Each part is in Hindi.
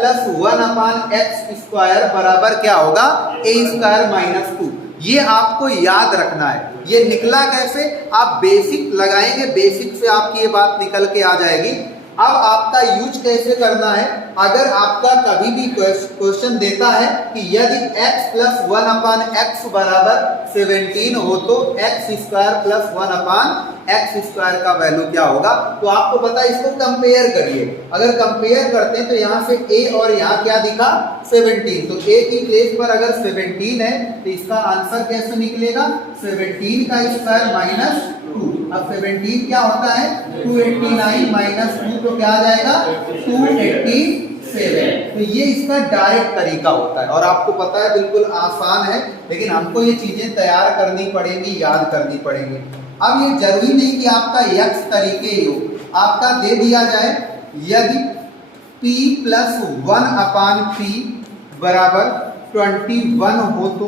प्लस 1/x² बराबर क्या होगा, a² - 2। ये आपको याद रखना है। ये निकला कैसे, आप बेसिक लगाएंगे, बेसिक से आपकी ये बात निकल के आ जाएगी। अब आपका यूज कैसे करना है, अगर आपका कभी भी क्वेश्चन देता है कि यदि x प्लस 1/x बराबर 17 हो तो x² प्लस 1/x² का वैल्यू क्या होगा, तो आपको पता है, इसको कंपेयर करिए। अगर कंपेयर करते हैं तो यहाँ से a और यहाँ क्या दिखा, 17, तो a की प्लेस पर अगर 17 है तो इसका आंसर कैसे निकलेगा, 17 का स्क्वायर माइनस 2। अब 17 क्या होता है, 289 - 2 तो क्या आ जाएगा, 287। तो ये इसका डायरेक्ट तरीका होता है और आपको पता है बिल्कुल आसान है, लेकिन हमको ये चीजें तैयार करनी पड़ेंगी, याद करनी पड़ेंगी। अब ये जरूरी नहीं कि आपका x तरीके ही हो, आपका दे दिया जाए यदि p प्लस 1/p बराबर 21 हो तो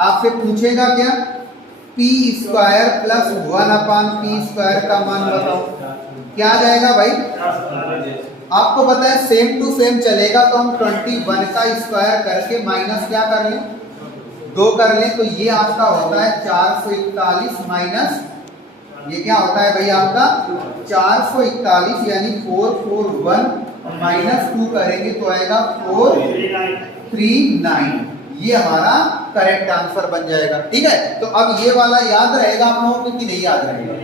आपसे पूछेगा क्या, p² प्लस 1/p² का मान बताओ, क्या आ जाएगा भाई। आपको पता है सेम टू सेम चलेगा, तो हम 21 का स्क्वायर करके माइनस क्या कर लें, 2 कर लें, तो ये आपका होता है 441 माइनस, ये क्या होता है भाई आपका 441, यानी 441 माइनस 2 करेंगे तो आएगा 439। ये हमारा करेक्ट आंसर बन जाएगा। ठीक है, तो अब ये वाला याद रहेगा आप लोगों को कि नहीं याद रहेगा।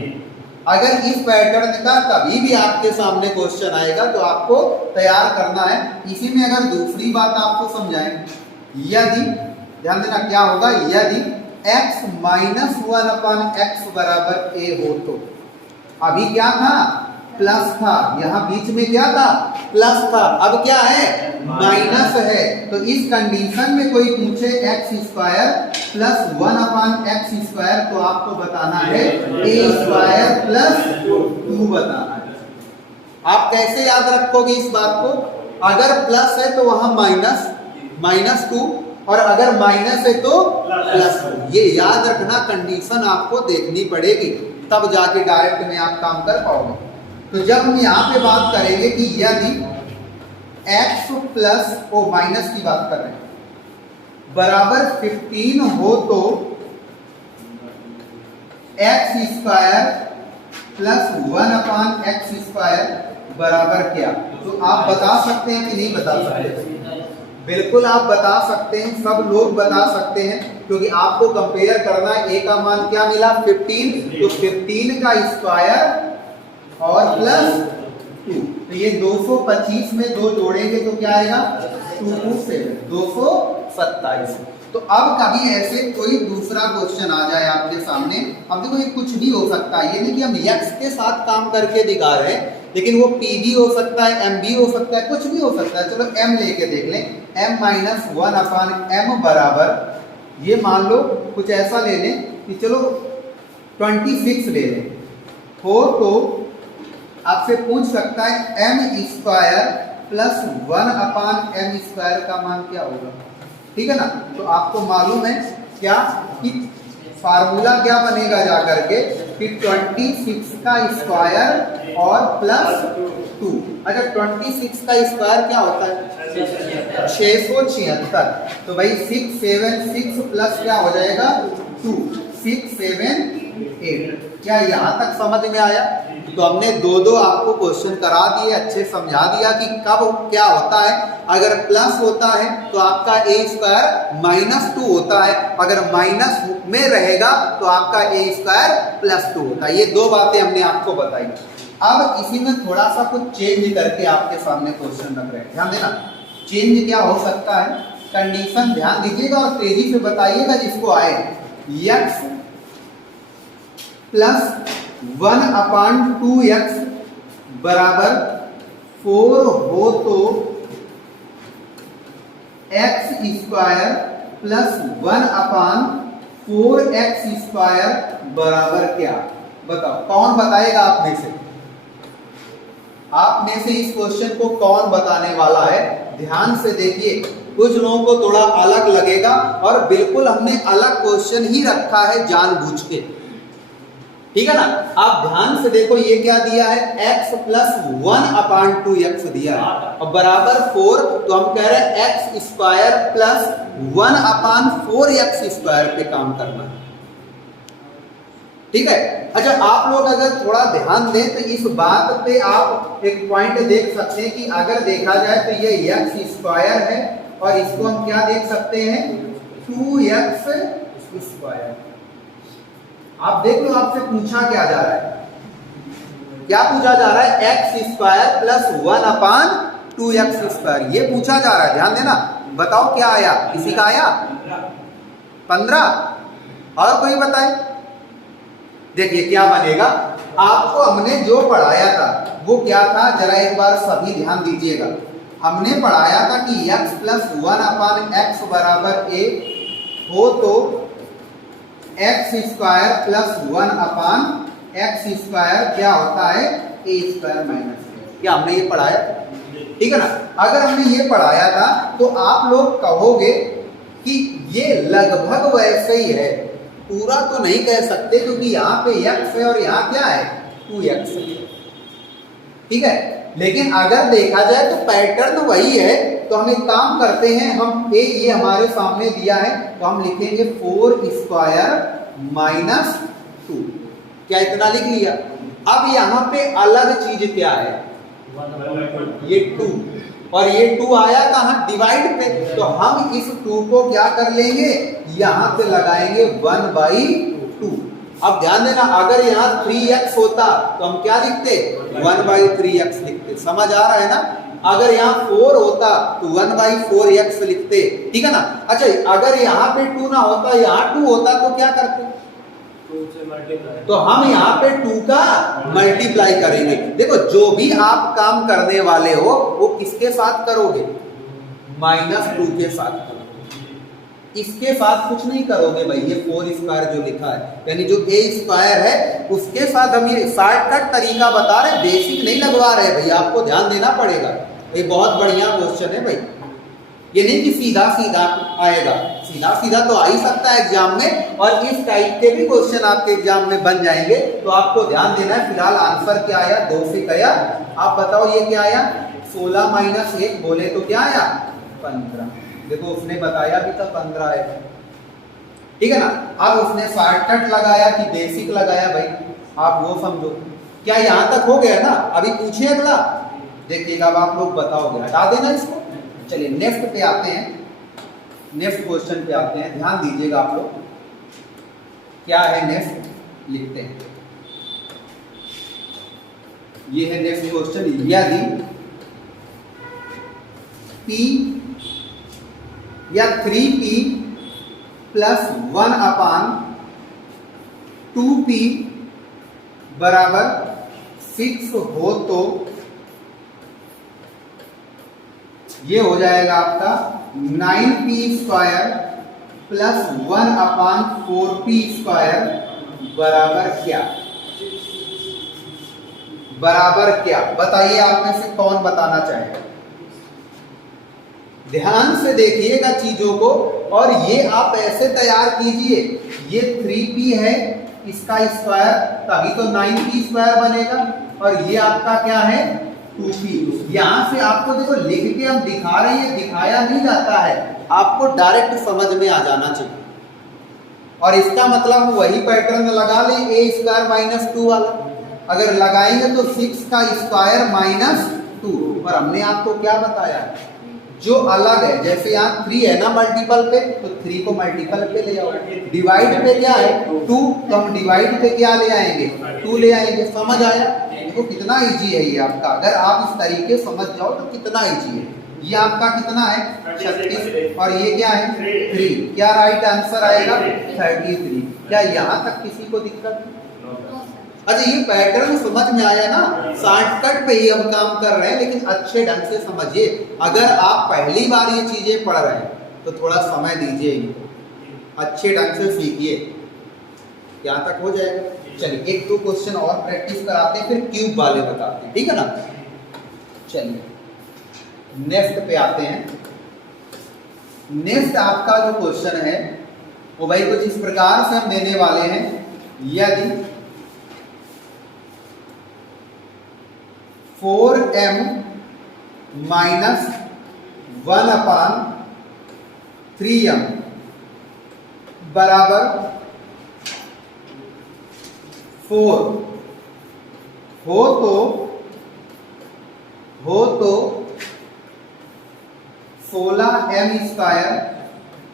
अगर इस पैटर्न का कभी भी आपके सामने क्वेश्चन आएगा तो आपको तैयार करना है। इसी में अगर दूसरी बात आपको समझाएं, यदि ध्यान देना क्या होगा, यदि x माइनस 1/x बराबर a हो तो अभी क्या था, प्लस था, यहाँ बीच में क्या था, प्लस था, अब क्या है, माइनस है। तो इस कंडीशन में कोई पूछे x² प्लस 1/x², तो आपको बताना है a² प्लस 2 बताना है। आप कैसे याद रखोगे इस बात को, अगर प्लस है तो वहां माइनस 2, और अगर माइनस है तो प्लस 2। ये याद रखना, कंडीशन आपको देखनी पड़ेगी, तब जाके डायरेक्ट में आप काम कर पाओगे। तो जब हम यहाँ पे बात करेंगे कि यदि x प्लस माइनस की बात कर रहे हैं बराबर 15 हो तो x² प्लस 1/x² बराबर क्या, तो आप बता सकते हैं कि नहीं बता सकते, बिल्कुल आप बता सकते हैं, सब लोग बता सकते हैं, क्योंकि आपको कंपेयर करना है। a का मान क्या मिला, 15, तो 15 का स्क्वायर और प्लस 2, तो ये 225 में 2 जोड़ेंगे तो क्या आएगा, 227। तो अब कभी ऐसे कोई दूसरा क्वेश्चन आ जाए आपके सामने, अब देखो ये कुछ भी हो सकता है, ये नहीं कि हम x के साथ काम करके दिखा रहे हैं, लेकिन वो p भी हो सकता है, m भी हो सकता है, कुछ भी हो सकता है। चलो m लेके देख लें, m माइनस 1/m बराबर, ये मान लो कुछ ऐसा ले लें कि चलो 26 ले लें हो, तो आपसे पूछ सकता है m² प्लस 1/m² का मान क्या होगा। ठीक है ना, तो आपको मालूम है क्या कि फार्मूला क्या बनेगा जाकर के कि 26 का स्क्वायर और प्लस 2। अच्छा, 26 का स्क्वायर क्या होता है, 676। तो भाई 676 प्लस क्या हो जाएगा 2, 678। क्या यहाँ तक समझ में आया। तो हमने दो आपको क्वेश्चन करा दिए, अच्छे समझा दिया कि कब क्या होता है। अगर प्लस होता है तो आपका a² माइनस 2 होता है, अगर माइनस में रहेगा तो आपका a² प्लस 2 होता है। ये 2 बातें हमने आपको बताई। अब इसी में थोड़ा सा कुछ चेंज करके आपके सामने क्वेश्चन रख रहे हैं, ध्यान देना। चेंज क्या हो सकता है, कंडीशन ध्यान दीजिएगा और तेजी से बताइएगा जिसको आए। x प्लस 1/2x बराबर 4 हो तो x² प्लस 1/4x² बराबर क्या, बताओ कौन बताएगा आप में से। आप में से इस क्वेश्चन को कौन बताने वाला है, ध्यान से देखिए। कुछ लोगों को थोड़ा अलग लगेगा और बिल्कुल हमने अलग क्वेश्चन ही रखा है जानबूझ के। ठीक है ना। आप ध्यान से देखो ये क्या दिया है, x प्लस 1/2x दिया है और बराबर 4, तो हम कह रहे हैं x square plus 1/4x square पे काम करना है। ठीक है। अच्छा, आप लोग अगर थोड़ा ध्यान दें तो इस बात पे आप एक पॉइंट देख सकते हैं कि अगर देखा जाए तो ये x स्क्वायर है और इसको हम क्या देख सकते हैं, 2x स्क्वायर। आप देख लो, आपसे पूछा क्या जा रहा है, क्या पूछा जा रहा है, x square plus 1/2x square, ये पूछा जा रहा है। ध्यान देना, बताओ क्या आया, किसी का आया 15, और कोई बताए। देखिए क्या बनेगा, आपको हमने जो पढ़ाया था वो क्या था, जरा एक बार सभी ध्यान दीजिएगा। हमने पढ़ाया था कि x प्लस 1/x बराबर a हो तो x square plus 1/x square क्या होता है, a स्क्वायर माइनस a। क्या हमने ये पढ़ाया, ठीक है ना। अगर हमने ये पढ़ाया था तो आप लोग कहोगे कि ये लगभग वैसे ही है, पूरा तो नहीं कह सकते क्योंकि यहाँ पे x है और यहाँ क्या है, 2x है। ठीक है, लेकिन अगर देखा जाए तो पैटर्न वही है। तो हम एक काम करते हैं, हम ये हमारे सामने दिया है तो हम लिखेंगे 4 स्क्वायर माइनस 2, क्या इतना लिख लिया। अब यहाँ पे अलग चीज क्या है, ये 2, और ये 2 आया कहाँ, डिवाइड पे, तो हम इस 2 को क्या कर लेंगे, यहाँ पे लगाएंगे 1/2। अब ध्यान देना, अगर यहाँ 3x होता तो हम क्या लिखते, 1/3x लिखते, समझ आ रहा है ना। अगर यहाँ 4 होता तो 1/4x लिखते, ठीक है ना। अच्छा, अगर यहाँ पे 2 ना होता, यहाँ 2 होता तो क्या करते, तो हम यहाँ पे 2 का मल्टीप्लाई करेंगे। देखो, जो भी आप काम करने वाले हो वो किसके साथ करोगे, -2 के साथ करोगे, इसके साथ कुछ नहीं करोगे भाई। ये 4 स्क्वायर जो लिखा है, यानी जो a स्क्वायर है उसके साथ हम ये शॉर्टकट तरीका बता रहे, बेसिक नहीं लगवा रहे भाई, आपको ध्यान देना पड़ेगा। ये बहुत बढ़िया क्वेश्चन है भाई, ये नहीं कि सीधा सीधा आएगा, सीधा सीधा तो आ ही सकता है एग्जाम में, और इस टाइप के भी क्वेश्चन आपके एग्जाम में बन जाएंगे। तो आपको ध्यान देना है। फिलहाल आंसर क्या आया, 2 से गया। आप बताओ ये क्या आया, 16 माइनस 1 बोले तो क्या आया, 15। देखो उसने बताया भी था 15 है, ठीक है ना। अब उसने शॉर्टकट लगाया कि बेसिक लगाया, भाई आप वो समझो। क्या यहाँ तक हो गया ना, अभी पूछिए अगला, देखिएगा अब आप लोग बताओगे, हटा देना इसको। चलिए नेक्स्ट पे आते हैं, नेक्स्ट क्वेश्चन पे आते हैं, ध्यान दीजिएगा आप लोग, क्या है नेक्स्ट, लिखते हैं। ये है नेक्स्ट क्वेश्चन, यदि p या 3p प्लस 1/2p बराबर 6 हो तो ये हो जाएगा आपका 9p square plus 1/4p square बराबर क्या, बराबर क्या, बताइए आप में से कौन बताना चाहेगा। ध्यान से देखिएगा चीजों को, और ये आप ऐसे तैयार कीजिए, ये 3p है, इसका स्क्वायर, तभी तो 9p स्क्वायर बनेगा, और ये आपका क्या है, 2p। यहां से आपको देखो लिख के हम दिखा रहे हैं, दिखाया नहीं जाता है, आपको डायरेक्ट समझ में आ जाना चाहिए। और इसका मतलब वही पैटर्न लगा लें, a स्क्वायर माइनस 2 वाला, अगर लगाएंगे तो 6 का स्क्वायर माइनस 2। और हमने आपको क्या बताया, जो अलग है, जैसे यहाँ 3 है ना मल्टीपल पे, तो 3 को मल्टीपल पे ले आओ। डिवाइड पे क्या है, 2, तो हम डिवाइड पे क्या ले आएंगे, 2 ले आएंगे। समझ आया, देखो कितना इजी है ये आपका, अगर आप इस तरीके समझ जाओ तो कितना इजी है। ये आपका कितना है, 36, और ये क्या है, 3। क्या राइट आंसर आएगा, 33। क्या यहाँ तक किसी को दिक्कत? अच्छा, ये पैटर्न समझ में आया ना, शॉर्टकट पे ही हम काम कर रहे हैं, लेकिन अच्छे ढंग से समझिए। अगर आप पहली बार ये चीजें पढ़ रहे हैं तो थोड़ा समय दीजिए इनको, अच्छे ढंग से सीखिए, यहाँ तक हो जाएगा। चलिए 1-2 क्वेश्चन और प्रैक्टिस कराते हैं, फिर क्यूब वाले बताते हैं, ठीक है ना। चलिए नेक्स्ट पे आते हैं। नेक्स्ट आपका जो क्वेश्चन है वो भाई कुछ इस प्रकार से हम देने वाले हैं, यदि 4m माइनस 1/3m बराबर 4 हो तो 16m square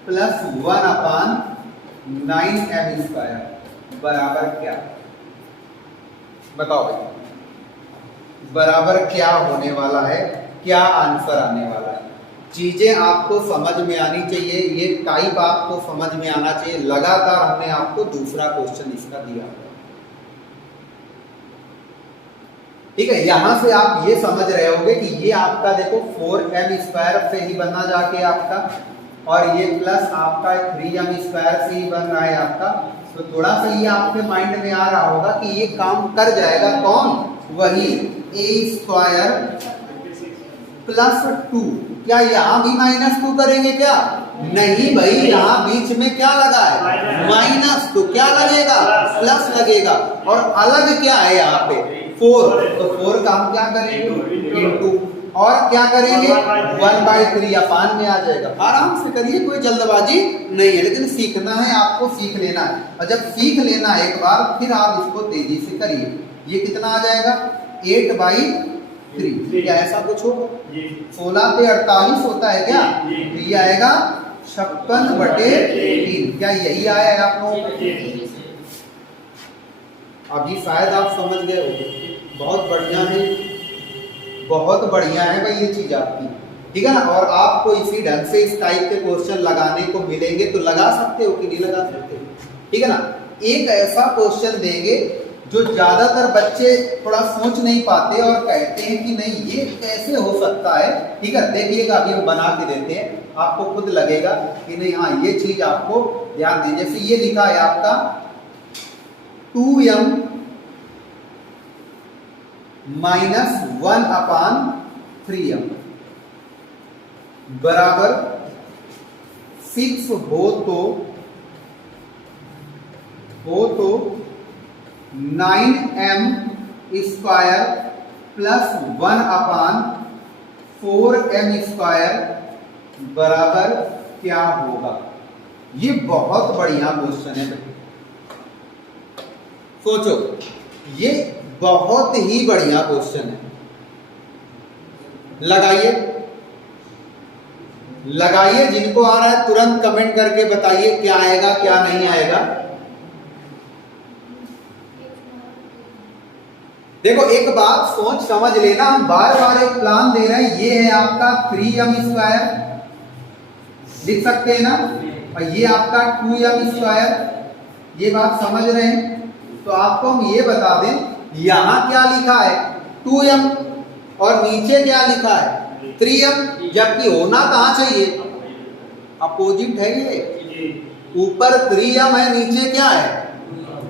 plus 1/9m square बराबर क्या? बताओ भाई, बराबर क्या होने वाला है, क्या आंसर आने वाला है? चीजें आपको समझ में आनी चाहिए, ये टाइप आपको समझ में आना चाहिए। लगातार हमने आपको दूसरा क्वेश्चन इसका दिया, ठीक है। यहां से आप ये समझ रहे होंगे कि ये आपका देखो 4m स्क्वायर से ही बनना जाके आपका, और ये प्लस आपका 3m स्क्वायर से ही बन रहा है आपका। तो थोड़ा सा ये आपके माइंड में आ रहा होगा कि ये काम कर जाएगा कौन? वही a स्क्वायर प्लस 2। क्या यहां भी -2 करेंगे क्या? नहीं भाई, यहां बीच में क्या लगा है? माइनस। तो क्या लगेगा? प्लस लगेगा। और अलग क्या है यहाँ पे? 4। तो 4 का हम क्या करेंगे? इनटू, और क्या करेंगे? 1/3 अपान में आ जाएगा। आराम से करिए, कोई जल्दबाजी नहीं है, लेकिन सीखना है आपको, सीख लेना है। और जब सीख लेना है एक बार, फिर आप इसको तेजी से करिए। ये कितना आ जाएगा? 8/3। क्या ऐसा कुछ होगा? 16 पे 48 होता है क्या? तो ये आएगा 56/3। क्या यही आया है आप लोगों को? अभी शायद आप समझ गए हो। बहुत बढ़िया है, बहुत बढ़िया है भाई ये चीज आपकी, ठीक है ना। और आपको इसी ढंग से इस टाइप के क्वेश्चन लगाने को मिलेंगे तो लगा सकते हो कि नहीं लगा सकते, ठीक है ना। एक ऐसा क्वेश्चन देंगे जो ज्यादातर बच्चे थोड़ा सोच नहीं पाते और कहते हैं कि नहीं ये कैसे हो सकता है, ठीक है। देखिएगा, अभी हम बना के देते हैं, आपको खुद लगेगा कि नहीं हाँ ये चीज आपको ध्यान दें। जैसे ये लिखा है आपका 2m माइनस 1/3m बराबर 6 हो तो 9m square plus 1/4m square बराबर क्या होगा? ये बहुत बढ़िया क्वेश्चन है भाई, सोचो, ये बहुत ही बढ़िया क्वेश्चन है। लगाइए, जिनको आ रहा है तुरंत कमेंट करके बताइए क्या आएगा क्या नहीं आएगा। देखो एक बात सोच समझ लेना, हम बार बार एक प्लान दे रहे हैं। ये है आपका 3m स्क्वायर, लिख सकते हैं ना, और ये आपका 2m स्क्वायर। ये बात समझ रहे हैं? तो आपको हम ये बता दें, यहां क्या लिखा है? 2m, और नीचे क्या लिखा है? 3m, जबकि होना कहां चाहिए? अपोजिट है ये, ऊपर 3m है, नीचे क्या है?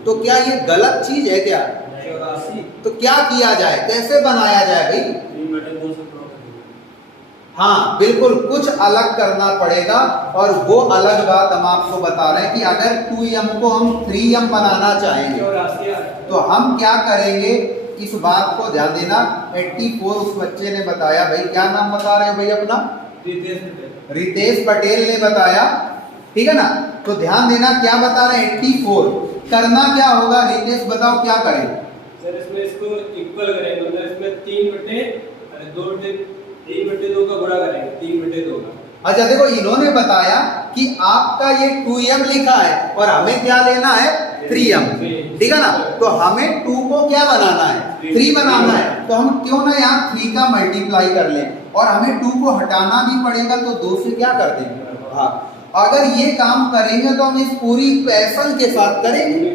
तो क्या ये गलत चीज है क्या? तो क्या किया जाए, कैसे बनाया जाए भाई? हाँ बिल्कुल, कुछ अलग करना पड़ेगा। और वो अलग बात हम आपको बता रहे हैं कि अगर 2m को हम 3m बनाना चाहेंगे तो हम क्या करेंगे, इस बात को ध्यान देना। 84 उस बच्चे ने बताया, भाई क्या नाम बता रहे हो भाई अपना? रितेश पटेल ने बताया, ठीक है ना। तो ध्यान देना क्या बता रहे हैं, 84 करना क्या होगा? रितेश बताओ क्या करें? सर इसमें इसको इक्वल करेंगे, मतलब इसमें 3/2 का गुणा करेंगे, 3/2 का। अच्छा देखो, इन्होंने बताया कि आपका ये 2m लिखा है और हमें क्या लेना है? 3m, ठीक है ना। तो हमें 2 को क्या बनाना है? 3 बनाना है। तो हम क्यों ना यहाँ 3 का मल्टीप्लाई कर लें, और हमें 2 को हटाना भी पड़ेगा, तो 2 से क्या कर देंगे? हाँ, अगर ये काम करेंगे तो हम इस पूरी इक्वेशन के साथ करेंगे,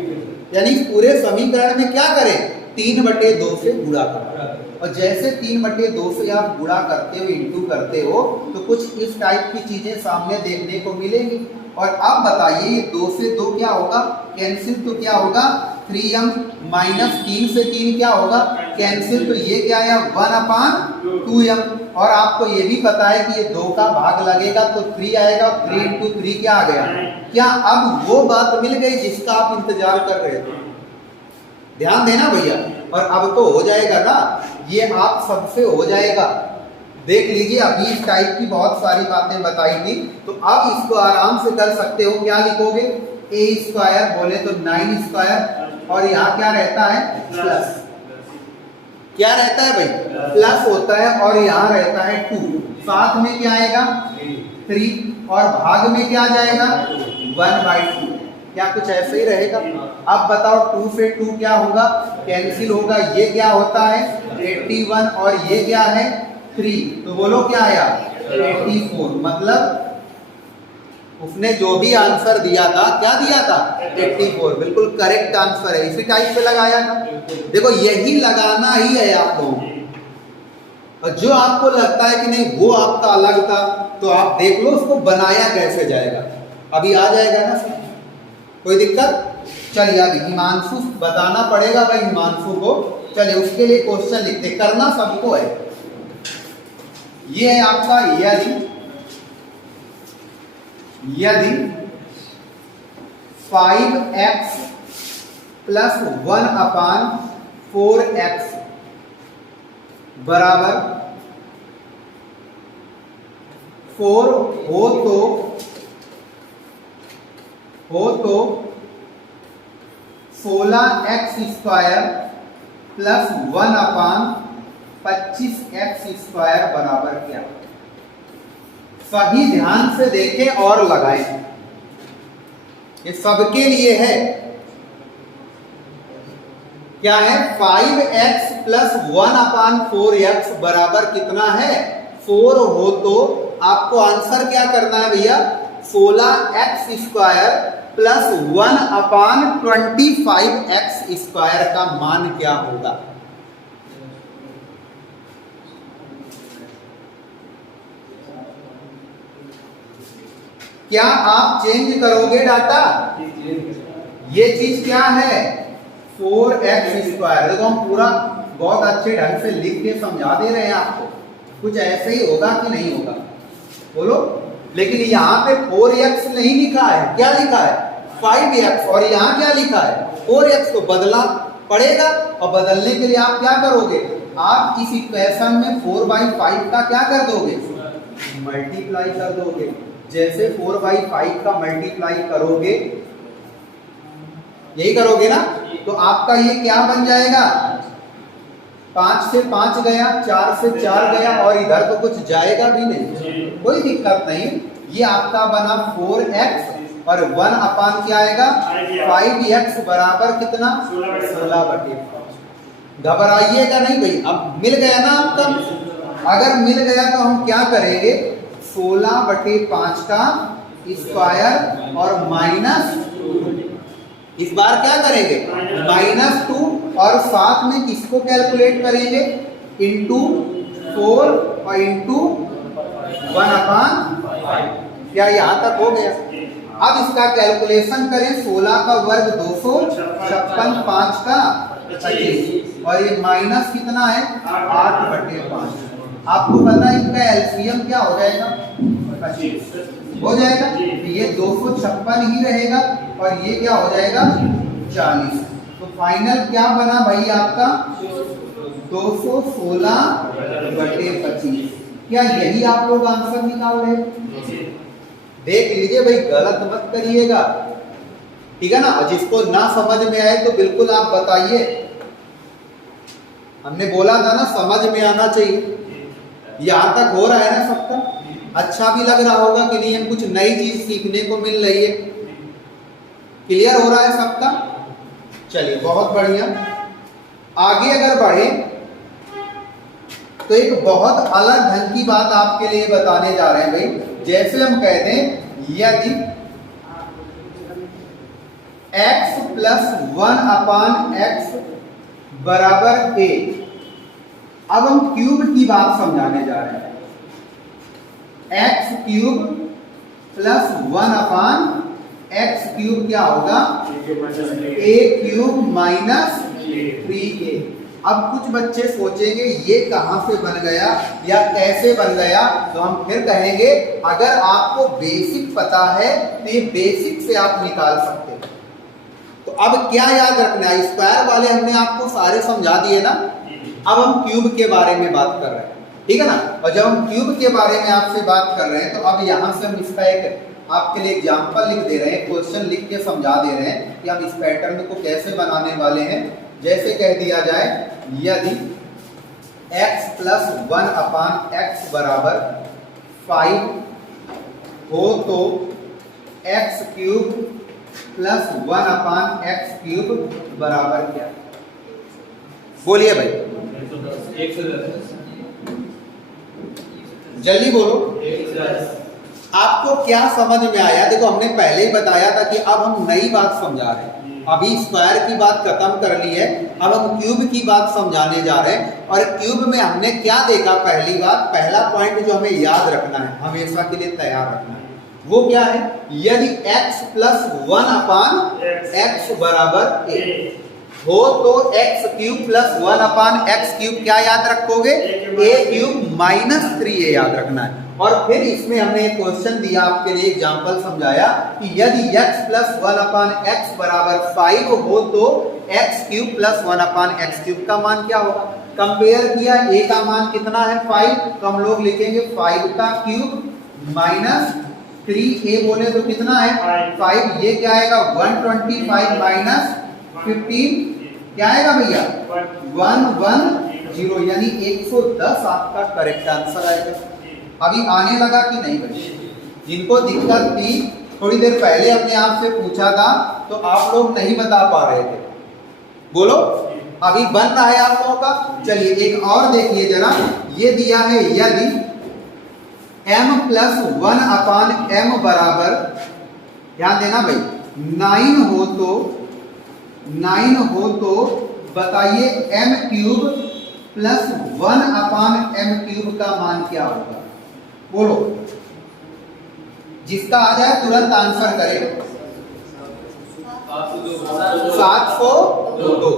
यानी इस पूरे समीकरण में क्या करें? 3/2 से गुणा करें। और जैसे 3/2 से आप गुणा करते हो, इंटू करते हो, तो कुछ इस टाइप की चीजें सामने देखने को मिलेंगी। और अब बताइए, ये 2 से 2 क्या होगा? कैंसिल। तो क्या होगा? 3m माइनस 3 से 3 क्या होगा? कैंसिल। तो ये क्या है? 1/2m। और आपको ये भी पता है कि ये 2 का भाग लगेगा तो 3 आएगा, 3 × 3 क्या आ गया? क्या अब वो बात मिल गई जिसका आप इंतजार कर रहे थे? ध्यान देना भैया। और अब तो हो जाएगा ना, ये आप सबसे हो जाएगा। देख लीजिए अभी इस टाइप की बहुत सारी बातें बताई थी, तो अब इसको आराम से कर सकते हो। क्या लिखोगे? ए स्क्वायर बोले तो 9 स्क्वायर, और यहाँ क्या रहता है? प्लस। क्या रहता है भाई? प्लस होता है, और यहाँ रहता है 2। साथ में क्या आएगा? 3, और भाग में क्या जाएगा? 1/2। क्या कुछ ऐसे ही रहेगा? अब बताओ 2 से 2 क्या होगा? कैंसिल होगा। ये क्या होता है? 81, और ये क्या है? 3। तो बोलो क्या आया? 84। मतलब उसने जो भी आंसर दिया था, क्या दिया था? 84। बिल्कुल करेक्ट आंसर है। इसी टाइप से लगाया था। देखो यही लगाना ही है आप लोगों को, और जो आपको लगता है कि नहीं वो आपका अलग था, तो आप देख लो उसको बनाया कैसे जाएगा। अभी आ जाएगा ना, कोई दिक्कत? चलिए अभी हिमांशु बताना पड़ेगा भाई हिमांशु को। चलिए उसके लिए क्वेश्चन लिखते, करना सबको है। ये है आपका यदि 5x प्लस 1/4x बराबर 4 हो तो 16x square plus 1/25x square बराबर क्या? सभी ध्यान से देखें और लगाएं। ये सबके लिए है। क्या है? 5x प्लस 1/4x बराबर कितना है? 4 हो तो आपको आंसर क्या करना है भैया? 16x square plus 1/25x square का मान क्या होगा? क्या आप चेंज करोगे डाटा? ये चीज क्या है? 4x square. देखो हम पूरा बहुत अच्छे ढंग से लिख के समझा दे रहे हैं आपको। कुछ ऐसे ही होगा कि नहीं होगा? बोलो। लेकिन यहाँ पे 4x नहीं लिखा है, क्या लिखा है? 5x, और यहाँ क्या लिखा है? 4x। को बदला पड़ेगा, और बदलने के लिए आप क्या करोगे? आप इस इक्वेशन में 4/5 का क्या कर दोगे? मल्टीप्लाई कर दोगे। जैसे 4/5 का मल्टीप्लाई करोगे, यही करोगे ना, तो आपका ये क्या बन जाएगा? 5 से 5 गया, 4 से 4 गया, और इधर तो कुछ जाएगा भी नहीं, कोई दिक्कत नहीं। ये आपका बना 4x, और 1 क्या आएगा? 5x बराबर कितना? 16/5। घबराइएगा नहीं भाई, अब मिल गया ना आपका। अगर मिल गया तो हम क्या करेंगे? 16/5 का स्क्वायर और माइनस, इस बार क्या करेंगे? -2, और साथ में किसको कैलकुलेट करेंगे? इंटू 4 और इंटू 1/5। क्या यहाँ तक हो गया? अब इसका कैलकुलेशन करें। 16 का वर्ग 256, 5 का 25, और ये माइनस कितना है? 8/5। आपको पता है इनका एलसीएम क्या हो जाएगा? 25 हो जाएगा। तो ये 256 ही रहेगा, और ये क्या हो जाएगा? 40। तो फाइनल क्या बना भाई आपका? 216/25। क्या यही आप लोग आंसर निकाल रहे? देख लीजिए भाई, गलत मत करिएगा, ठीक है ना। और जिसको ना समझ में आए तो बिल्कुल आप बताइए। हमने बोला था ना समझ में आना चाहिए। यहां तक हो रहा है ना सबका? अच्छा भी लग रहा होगा कि नहीं, हम कुछ नई चीज सीखने को मिल रही है। क्लियर हो रहा है सबका? चलिए बहुत बढ़िया। आगे अगर बढ़े तो एक बहुत अलग ढंग की बात आपके लिए बताने जा रहे हैं भाई। जैसे हम कहते हैं यदि x प्लस 1/x बराबर a। अब हम क्यूब की बात समझाने जा रहे हैं। x cube plus 1/x cube क्या होगा? a cube minus 3a। अब कुछ बच्चे सोचेंगे ये कहां से बन गया या कैसे बन गया, तो हम फिर कहेंगे अगर आपको बेसिक पता है तो ये बेसिक से आप निकाल सकते हैं। तो अब क्या याद रखना है, स्क्वायर वाले हमने आपको सारे समझा दिए ना, अब हम क्यूब के बारे में बात कर रहे हैं, ठीक है ना। और जब हम क्यूब के बारे में आपसे बात कर रहे हैं तो अब यहाँ से हम इसका एक आपके लिए एग्जांपल लिख दे रहे हैं, क्वेश्चन लिख के समझा दे रहे हैं कि हम इस पैटर्न को कैसे बनाने वाले हैं। जैसे कह दिया जाए यदि x प्लस 1/x बराबर 5 हो तो x क्यूब प्लस 1/x³ बराबर क्या? बोलिए भाई, 110 जल्दी बोलो। 110 आपको क्या समझ में आया? देखो हमने पहले ही बताया था कि अब हम नई बात समझा रहे हैं। अभी स्क्वायर की बात खत्म कर ली है, अब हम क्यूब की बात समझाने जा रहे हैं। और क्यूब में हमने क्या देखा? पहली बात, पहला पॉइंट जो हमें याद रखना है, हमेशा के लिए तैयार रखना है, वो क्या है? यदि x प्लस 1/x बराबर a हो तो x³ प्लस 1/x³ क्या याद रखोगे? a³ माइनस 3a याद रखना है। और फिर इसमें हमने एक क्वेश्चन दिया आपके लिए, एग्जांपल समझाया कि यदि x प्लस 1/x बराबर 5 हो तो x³ प्लस 1/x³ का मान क्या होगा? कंपेयर किया, a का मान कितना है? 5, तो हम लोग लिखेंगे 5 का क्यूब माइनस 3a बोले तो कितना है? 5। ये क्या आएगा? 125 माइनस 15 क्या आएगा भैया? 110, यानी 110 आपका करेक्ट आंसर आएगा। अभी आने लगा कि नहीं भाई? जिनको दिक्कत थी, थोड़ी देर पहले अपने आप से पूछा था तो आप लोग नहीं बता पा रहे थे, बोलो अभी बन रहा है आप लोगों का। चलिए एक और देखिए जरा, ये दिया है यदि m प्लस 1/m बराबर, ध्यान देना भाई, 9 हो तो बताइए m³ प्लस 1/m³ का मान क्या होगा? बोलो, जिसका आ जाए तुरंत आंसर करें। 702।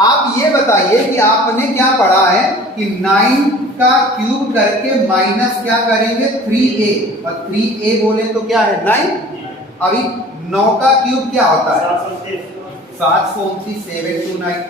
आप ये बताइए कि आपने क्या पढ़ा है कि 9 का क्यूब करके माइनस क्या करेंगे? 3a, और 3a बोले तो क्या है? 9। अभी 9 का क्यूब क्या होता है? 729, 7 to 9।